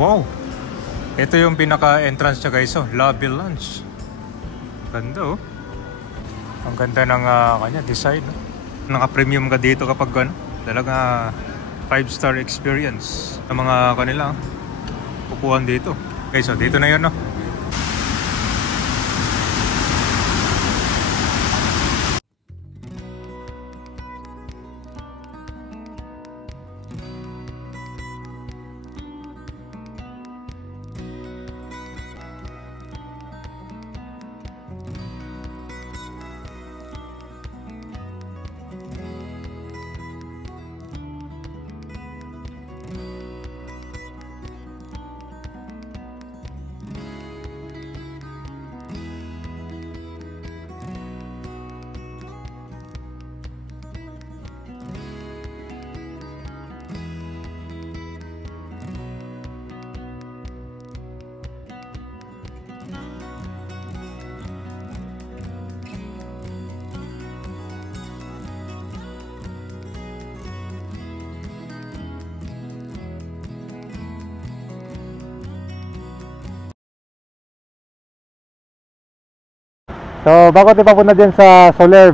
Wow! Ito yung pinaka-entrance niya guys, oh. Lobby Lounge. Ganda, oh. Ang ganda ng kanya design, oh. Naka-premium ka dito kapag ano, talaga 5-star experience ng mga kanila, oh. Upuan dito. Okay, so dito na yun, no? So bago tayo papunta din sa Soler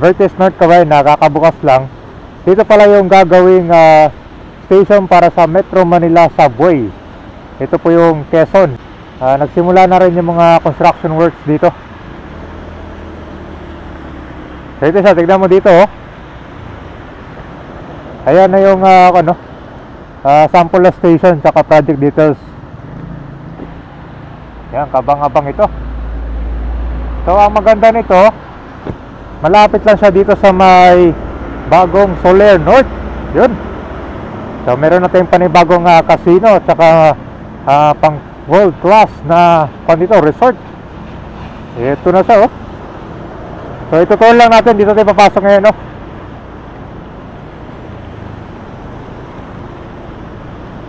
Vertis North Cavite, nakakabukas lang. Dito pala yung gagawing station para sa Metro Manila Subway. Ito po yung Quezon. Nagsimula na rin yung mga construction works dito. So ito siya, tignan mo dito, oh. Ayan na yung sample na station tsaka project details. Yan, kabang-abang ito. So ang maganda nito, malapit lang siya dito sa may bagong Soler North. Yun. So meron na tayong panibagong casino at saka pang world class na dito, resort. Ito na siya, oh. So itutuloy lang natin, dito tayo papasok ngayon, oh.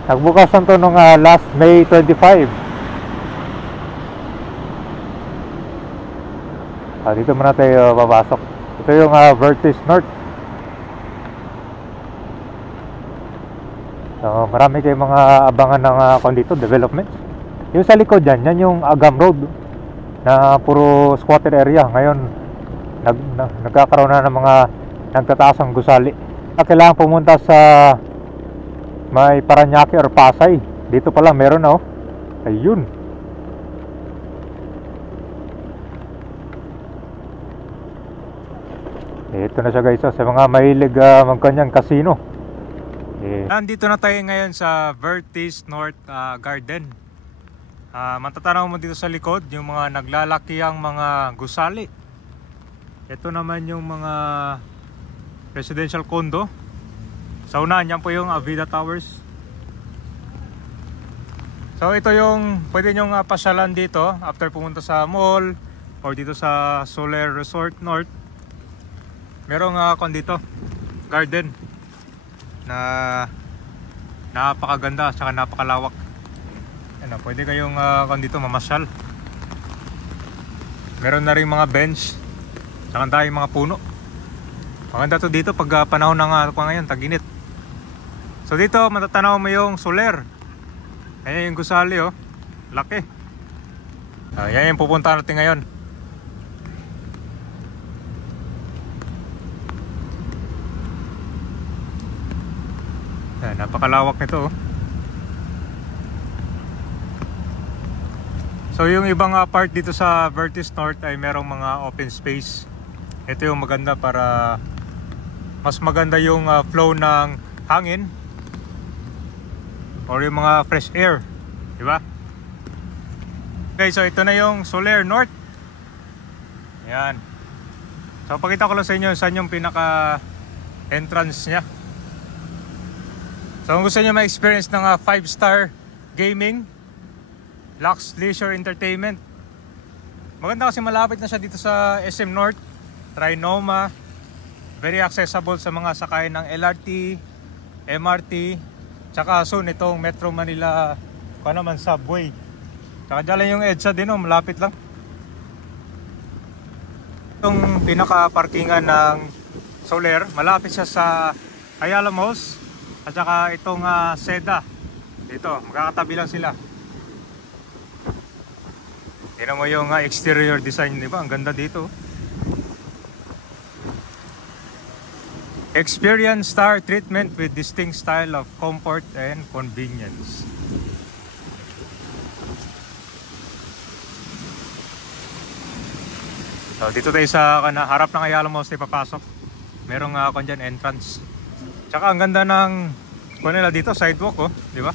Nagbukas na ito nung last May 25. Dito muna tayo papasok. Ito yung Vertis North. So marami kayong mga abangan ng dito, developments. Yung sa likod dyan, yan yung Agam Road na puro squatted area. Ngayon nagkakaroon na ng mga nagtataas ang gusali. Kailangan pumunta sa may Paranaque or Pasay. Dito pala meron na, oh. Ayun. Ito na siya guys, sa mga mahilig magkanyang casino. Nandito na tayo ngayon sa Vertis North Garden. Matatanaw mo dito sa likod yung mga naglalakihang mga gusali. Ito naman yung mga residential condo. Sa unahan yan po yung Avida Towers. So ito yung pwede nyong pasyalan dito after pumunta sa mall or dito sa Soler Resort North. Merong dito garden na napakaganda at saka napakalawak. Ano, pwede kayong dito mamasyal. Meron na rin mga bench, saka tayong mga puno. Maganda to dito pag panahon ng ngayon, tag-init. So dito matatanaw mo yung Soler. Ayan yung gusali, oh. Laki. Yan yung pupunta natin ngayon. Napakalawak nito, oh. So yung ibang part dito sa Vertis North ay merong mga open space. Ito yung maganda para mas maganda yung flow ng hangin or yung mga fresh air, di ba? Okay, so ito na yung Soler North. Ayan. So pakita ko lang sa inyo saan yung pinaka entrance nya. So kung gusto nyo ma-experience ng 5-star gaming, Lux Leisure Entertainment, maganda kasi malapit na siya dito sa SM North, Trinoma. Very accessible sa mga sakay ng LRT, MRT, tsaka soon itong Metro Manila Subway. Tsaka dyan lang yung EDSA din, oh, malapit lang. Itong pinaka-parkingan ng Soler, malapit siya sa Ayala Malls at saka itong Seda Dito, magkakatabi lang sila. Tingnan mo yung exterior design, di ba? Ang ganda dito. Experience star treatment with distinct style of comfort and convenience. So, dito tayo sa harap ng Ayala Malls tayo papasok. Merong dyan, entrance. Tsaka ang ganda ng nila dito, sidewalk, oh, di ba?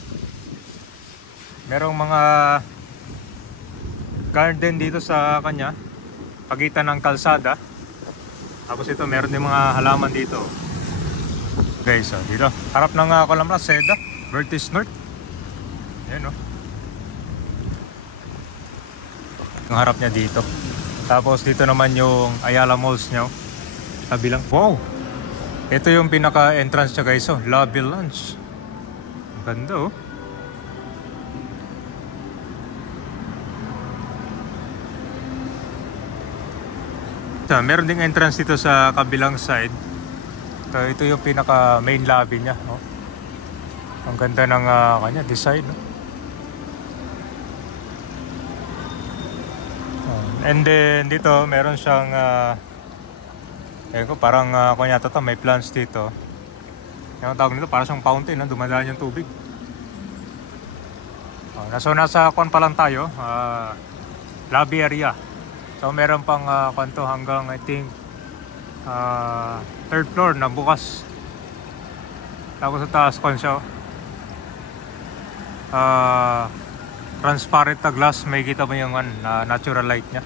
Merong mga garden dito sa kanya, pagitan ng kalsada. Tapos ito, meron din mga halaman dito. Guys, dito, harap ng Seda, Vertis North. Ayan, oh. Yung harap niya dito. Tapos dito naman yung Ayala Malls niya, tabi lang. Wow! Ito yung pinaka-entrance niya, guys, oh. Lobby Lounge. Ganda, oh. So, meron ding entrance dito sa kabilang side. So, ito yung pinaka main lobby niya, oh. Ang ganda ng kanya design, no? And then dito meron siyang parang kanya may plants dito. Yung tawag nito, parang siyang fountain, no? Dumadaan yung tubig. So nasa pa lang tayo, lobby area. So meron pang kanto hanggang I think third floor na bukas. Tapos sa taas siya, transparent na glass, may kita mo yung natural light niya.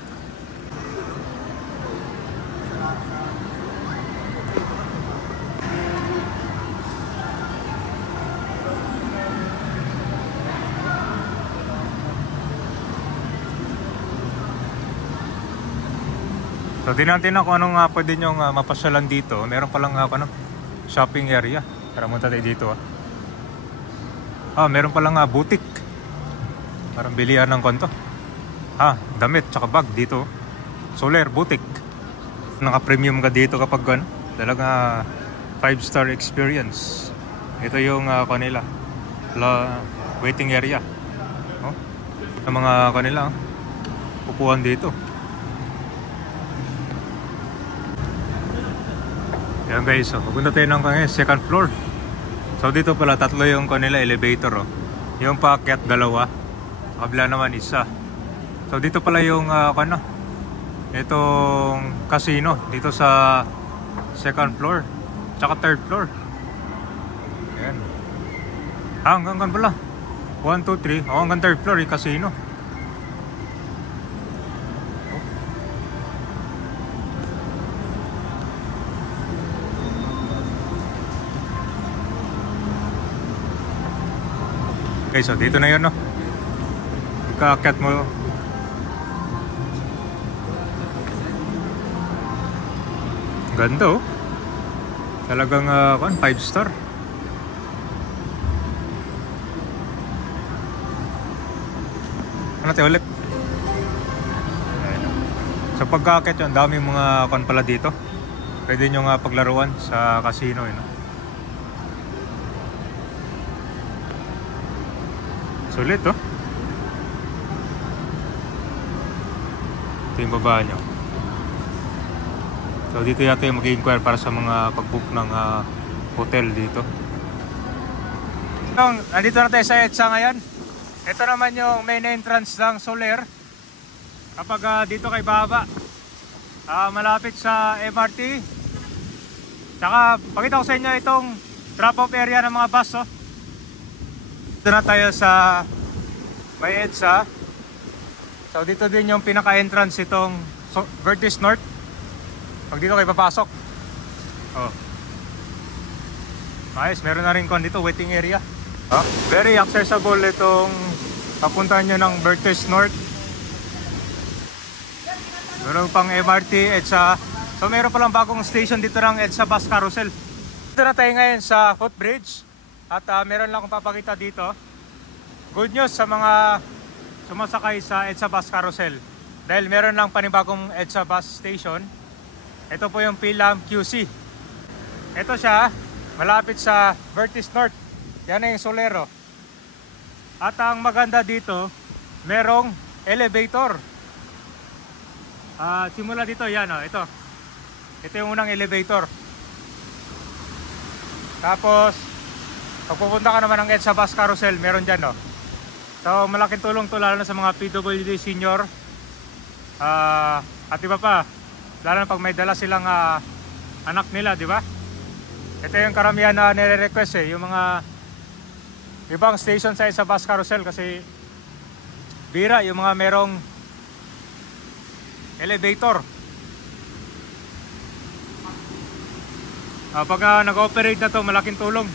So din natin kung anong pwede nyong mapasyalan dito. Meron palang shopping area. Tara, munta tayo dito. Meron palang boutique. Parang bilihan ng konto. Damit tsaka bag dito. Soler boutique. Naka-premium ka dito kapag talaga 5-star experience. Ito yung kanila waiting area. Ang mga kanila upuan dito. Yan guys, pupunta tayo ng second floor. So dito pala tatlo yung kanila elevator, oh. Yung paakyat dalawa, kabila naman isa. So dito pala yung itong casino dito sa second floor tsaka third floor. Ayan. Hanggang pala 1, 2, 3 hanggang third floor yung casino. Okay, so dito na yun, no? Ikaakyat mo. Ganda, oh. Talagang 5-star. Ano tayo ulit? Sa pagkaakyat yun, daming mga pala dito. Pwede nyo paglaruan sa casino, no? Sulit, oh. Ito yung baba nyo. So dito yata yung mag-inquire para sa mga pag-book ng hotel dito. Nandito na tayo sa EDSA ngayon. Ito naman yung main entrance ng Soler. Kapag dito kay baba, malapit sa MRT. Tsaka pakita ko sa inyo itong drop-off area ng mga bus, oh. Dito na tayo sa may EDSA. So dito din yung pinaka-entrance itong Vertis North. Pag dito kayo papasok, ayos, meron na rin dito waiting area. Very accessible itong papuntahan nyo ng Vertis North. Meron pang MRT, EDSA. So meron palang bagong station dito ng EDSA Bus Carousel. Dito na tayo ngayon sa footbridge. At meron lang akong papakita dito. Good news sa mga sumasakay sa EDSA Bus Carousel. Dahil meron lang panibagong EDSA Bus Station. Ito po yung PhilAm QC. Ito siya, malapit sa Vertis North. Yan na yung Solero. At ang maganda dito, merong elevator. Simula dito, yan o, ito. Ito yung unang elevator. Tapos, pag pupunta ka naman ng EDSA Bus Carousel, meron dyan o. So, malaking tulong to lalo na sa mga PWD senior. At iba pa, lalo na pag may dala silang anak nila, di ba? Ito yung karamihan na nire-request yung mga ibang station sa EDSA Bus Carousel kasi bira yung mga merong elevator. Pag nag-operate na to, malaking tulong.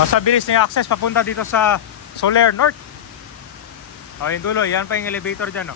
Mas mabilis na yung access papunta dito sa Solaire North. Yung dulo, yan pa yung elevator dyan.